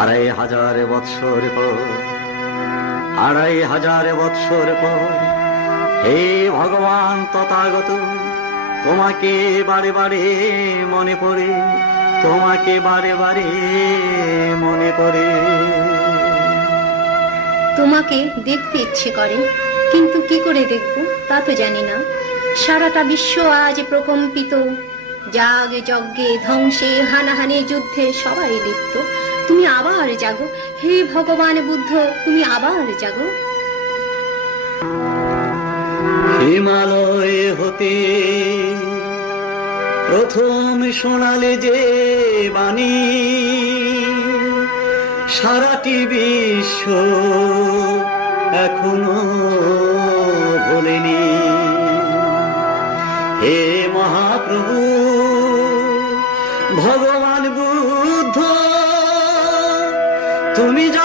আড়াই হাজার বৎসর পর, আড়াই হাজার বৎসর পর, হে ভগবান তথাগত, তোমাকে বারে বারে মনে পড়ে, তোমাকে বারে বারে মনে পড়ে। তোমাকে দেখতে ইচ্ছে করে, কিন্তু কি করে দেখব তা তো জানি না। সারাটা বিশ্ব আজ প্রকম্পিত জাগে যজ্ঞে ধ্বংসে হানাহানি যুদ্ধে সবাই লিপ্ত তুমি আবার জাগো। হে ভগবান বুদ্ধ, তুমি আবার জাগো। হিমালয় হতে প্রথম শোনালে যে বাণী সারাটি বিশ্ব এখনও ভোলেনি। হে মহাপ্রভু, ভগবান বুদ্ধ তুমি